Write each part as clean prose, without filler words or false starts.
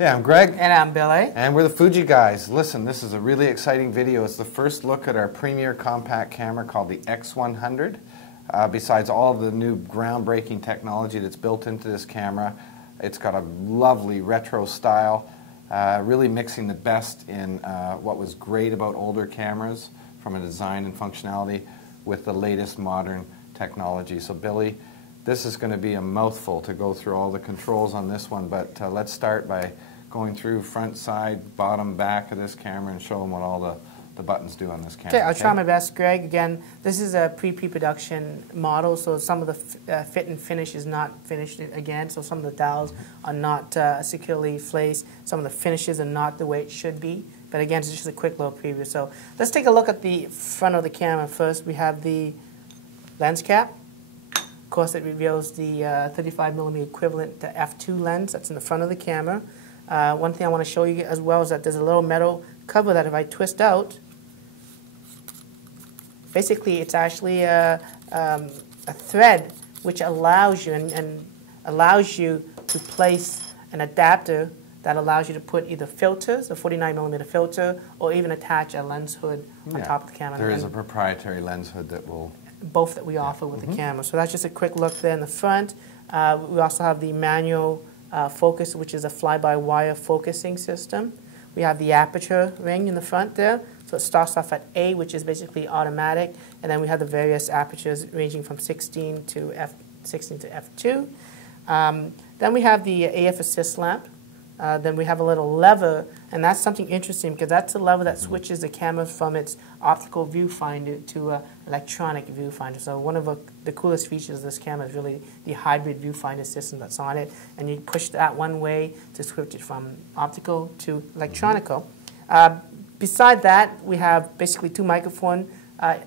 Yeah, I'm Greg. And I'm Billy. And we're the Fuji Guys. Listen, this is a really exciting video. It's the first look at our premier compact camera called the X100. Besides all of the new groundbreaking technology that's built into this camera, it's got a lovely retro style, really mixing the best in what was great about older cameras from a design and functionality with the latest modern technology. So Billy, this is going to be a mouthful to go through all the controls on this one, but let's start by going through front, side, bottom, back of this camera and show them what all the buttons do on this camera. Okay, I'll try my best, Greg. Again, this is a pre-production model, so some of the fit and finish is not finished again, so some of the dials are not securely placed. Some of the finishes are not the way it should be. But again, it's just a quick little preview. So let's take a look at the front of the camera first. We have the lens cap. Of course, it reveals the 35mm equivalent to f2 lens that's in the front of the camera. One thing I want to show you as well is that there's a little metal cover that if I twist out, basically it's actually a thread which allows you and allows you to place an adapter that allows you to put either filters, a 49mm filter, or even attach a lens hood on top of the camera. There is a proprietary lens hood that will... Both that we offer with the camera. So that's just a quick look there in the front. We also have the manual focus, which is a fly-by-wire focusing system. We have the aperture ring in the front there. So it starts off at A, which is basically automatic, and then we have the various apertures ranging from 16 to f2. Then we have the AF assist lamp. Then we have a little lever, and that's something interesting because that's a lever that switches the camera from its optical viewfinder to an electronic viewfinder. So one of the coolest features of this camera is really the hybrid viewfinder system that's on it, and you push that one way to switch it from optical to electronical. Beside that, we have basically two microphone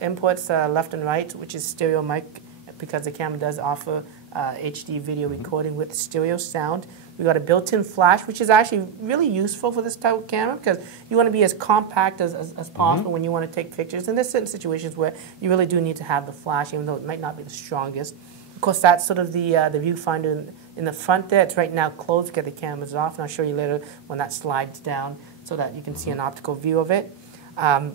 inputs, left and right, which is stereo mic because the camera does offer HD video recording with stereo sound. We got a built-in flash, which is actually really useful for this type of camera because you want to be as compact as possible when you want to take pictures. And there's certain situations where you really do need to have the flash, even though it might not be the strongest. Of course, that's sort of the viewfinder in the front there. It's right now closed because the camera's off, and I'll show you later when that slides down so that you can see an optical view of it. Now,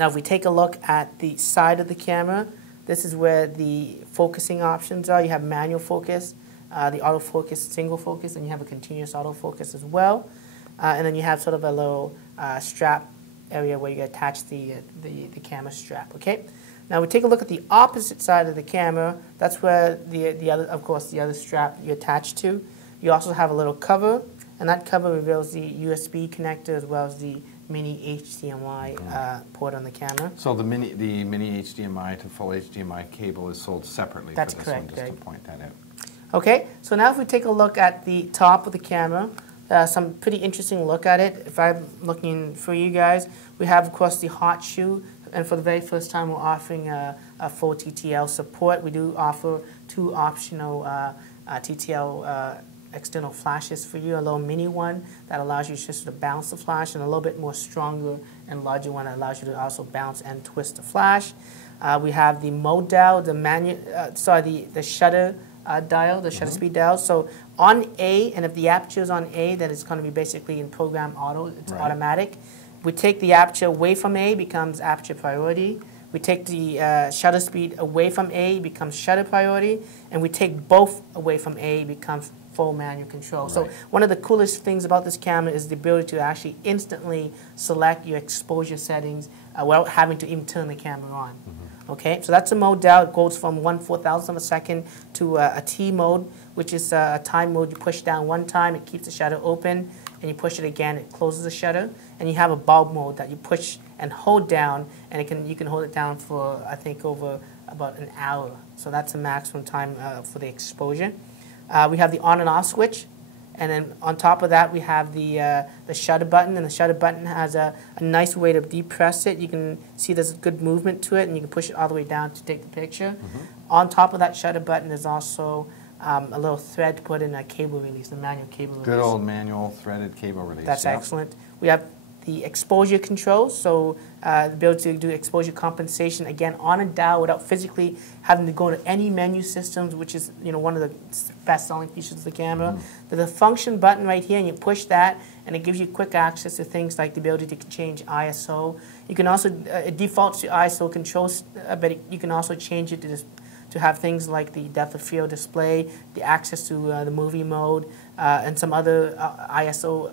if we take a look at the side of the camera, this is where the focusing options are. You have manual focus, the autofocus, single focus, and you have a continuous autofocus as well. And then you have sort of a little strap area where you attach the camera strap. Okay. Now we take a look at the opposite side of the camera. That's where the other strap you attach to. You also have a little cover, and that cover reveals the USB connector as well as the mini HDMI port on the camera. So the mini HDMI to full HDMI cable is sold separately. That's for this correct, one, just Greg. to point that out. Okay, so now if we take a look at the top of the camera, some pretty interesting look at it. If I'm looking for you guys, we have, of course, the hot shoe, and for the very first time, we're offering a full TTL support. We do offer two optional TTL external flashes for you, a little mini one that allows you just to bounce the flash, and a little bit more stronger and larger one that allows you to also bounce and twist the flash. We have the mode dial, the shutter dial, the shutter speed dial. So on A, and if the aperture is on A, then it's going to be basically in program auto, it's automatic. We take the aperture away from A, becomes aperture priority. We take the shutter speed away from A, becomes shutter priority. And we take both away from A, becomes full manual control. So one of the coolest things about this camera is the ability to actually instantly select your exposure settings without having to even turn the camera on. Okay, so that's a mode dial. It goes from 1/4000th of a second to a T mode, which is a time mode. You push down one time, it keeps the shutter open, and you push it again, it closes the shutter. And you have a bulb mode that you push and hold down, and you can hold it down for, I think, over about an hour. So that's the maximum time for the exposure. We have the on and off switch. And then on top of that, we have the shutter button, and the shutter button has a nice way to depress it. You can see there's good movement to it, and you can push it all the way down to take the picture. On top of that shutter button, there's also a little thread to put in a cable release, the manual cable release. Good old manual threaded cable release. That's excellent. We have the exposure control, so the ability to do exposure compensation again on a dial without physically having to go to any menu systems, which is one of the best selling features of the camera. There's a function button right here, and you push that, and it gives you quick access to things like the ability to change ISO. You can also it defaults to ISO controls, but you can also change it to have things like the depth of field display, the access to the movie mode, and some other ISO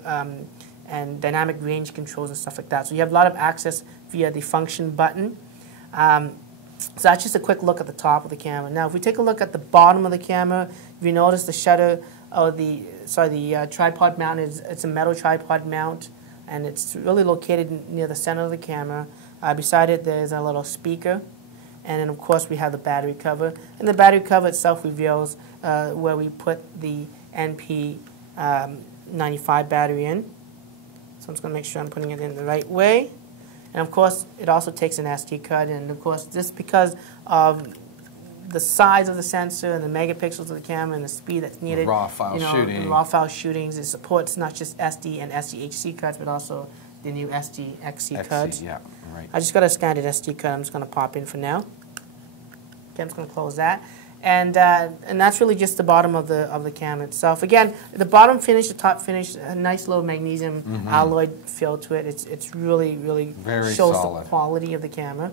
and dynamic range controls and stuff like that. So you have a lot of access via the function button. So that's just a quick look at the top of the camera. Now, if we take a look at the bottom of the camera, if you notice the shutter, the tripod mount it's a metal tripod mount, and it's really located near the center of the camera. Beside it, there's a little speaker. And then, of course, we have the battery cover. And the battery cover itself reveals where we put the NP95 battery in. So I'm just going to make sure I'm putting it in the right way. And, of course, it also takes an SD card. And, of course, just because of the size of the sensor and the megapixels of the camera and the speed that's needed. Raw file shooting. The raw file shootings, it supports not just SD and SDHC cards, but also the new SDXC cards. Yeah, right. I just got a standard SD card I'm just going to pop in for now. Okay, I'm just going to close that. And that's really just the bottom of the camera itself. Again, the bottom finish, the top finish, a nice little magnesium alloy feel to it. It's really, really very shows solid. the quality of the camera.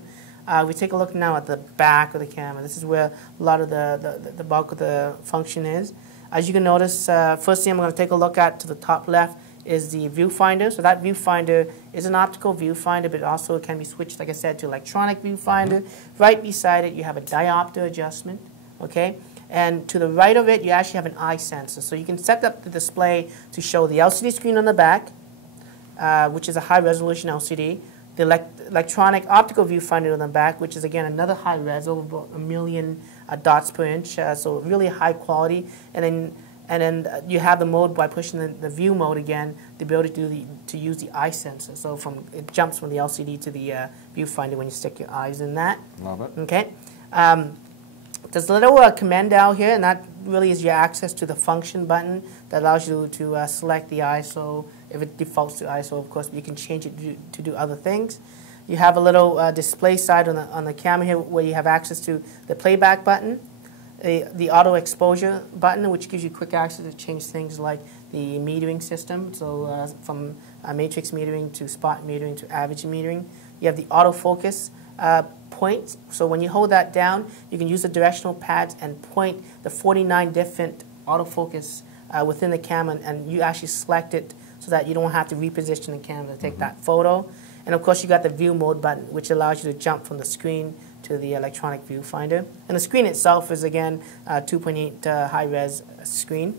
We take a look now at the back of the camera. This is where a lot of the bulk of the function is. As you can notice, first thing I'm going to take a look at to the top left is the viewfinder. So that viewfinder is an optical viewfinder, but it also can be switched, like I said, to electronic viewfinder. Right beside it, you have a diopter adjustment. Okay, and to the right of it, you actually have an eye sensor. So you can set up the display to show the LCD screen on the back, which is a high-resolution LCD, the electronic optical viewfinder on the back, which is, again, another high-res, over about 1 million dots per inch, so really high quality. And then you have the mode by pushing the view mode again, the ability to use the eye sensor. So it jumps from the LCD to the viewfinder when you stick your eyes in that. Love it. Okay. There's a little command dial here, and that really is your access to the function button that allows you to select the ISO. If it defaults to ISO, of course, you can change it to do other things. You have a little display side on the camera here where you have access to the playback button, the auto exposure button, which gives you quick access to change things like the metering system, so from matrix metering to spot metering to average metering. You have the autofocus point, so when you hold that down, you can use the directional pads and point the 49 different autofocus within the camera, and you actually select it so that you don't have to reposition the camera to take that photo. And of course, you got the view mode button, which allows you to jump from the screen to the electronic viewfinder. And the screen itself is, again, 2.8 high-res screen.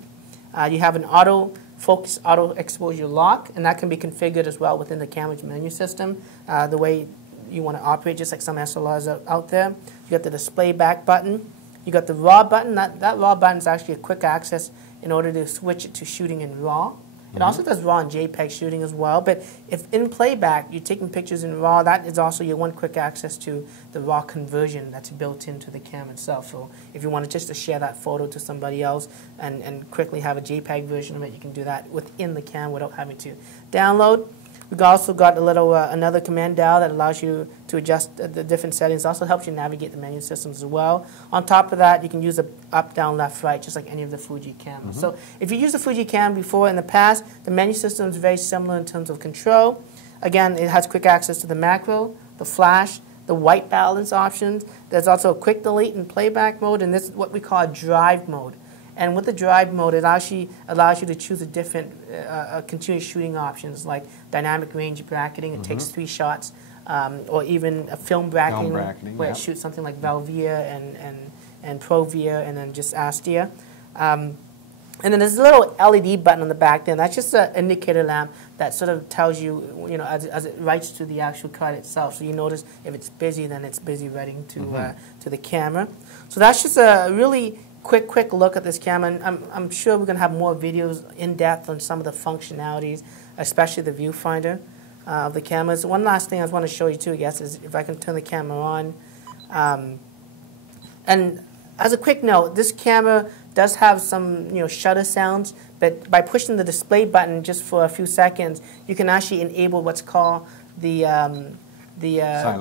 You have an auto focus, auto exposure lock, and that can be configured as well within the camera's menu system, the way you want to operate, just like some SLRs out there. You got the display back button. You got the RAW button. That RAW button is actually a quick access in order to switch it to shooting in RAW. It also does RAW and JPEG shooting as well, but if in playback you're taking pictures in RAW, that is also your one quick access to the RAW conversion that's built into the camera itself. So if you want to share that photo to somebody else and quickly have a JPEG version of it, you can do that within the camera without having to download. We've also got a little another command dial that allows you to adjust the different settings. It also helps you navigate the menu systems as well. On top of that, you can use the up, down, left, right, just like any of the Fuji cameras. So if you used the Fuji camera before in the past, the menu system is very similar in terms of control. Again, it has quick access to the macro, the flash, the white balance options. There's also a quick delete and playback mode, and this is what we call a drive mode. And with the drive mode, it actually allows you to choose a different continuous shooting options like dynamic range bracketing. It takes 3 shots, or even a film bracketing where it shoots something like Velvia and Provia and then just Astia. And then there's a little LED button on the back there. That's just an indicator lamp that sort of tells you, as it writes to the actual card itself. So you notice if it's busy, then it's busy writing to the camera. So that's just a really quick look at this camera. And I'm sure we're going to have more videos in depth on some of the functionalities, especially the viewfinder of the cameras. One last thing I want to show you too, I guess, is if I can turn the camera on. And as a quick note, this camera does have some shutter sounds, but by pushing the display button just for a few seconds, you can actually enable what's called the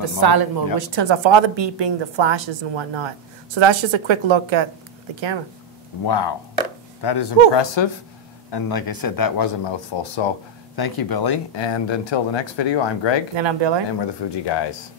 silent mode, yep. which turns off all the beeping, the flashes, and whatnot. So that's just a quick look at the camera. Wow, that is impressive. And like I said, that was a mouthful. So thank you, Billy. And until the next video, I'm Greg. And I'm Billy. And we're the Fuji Guys.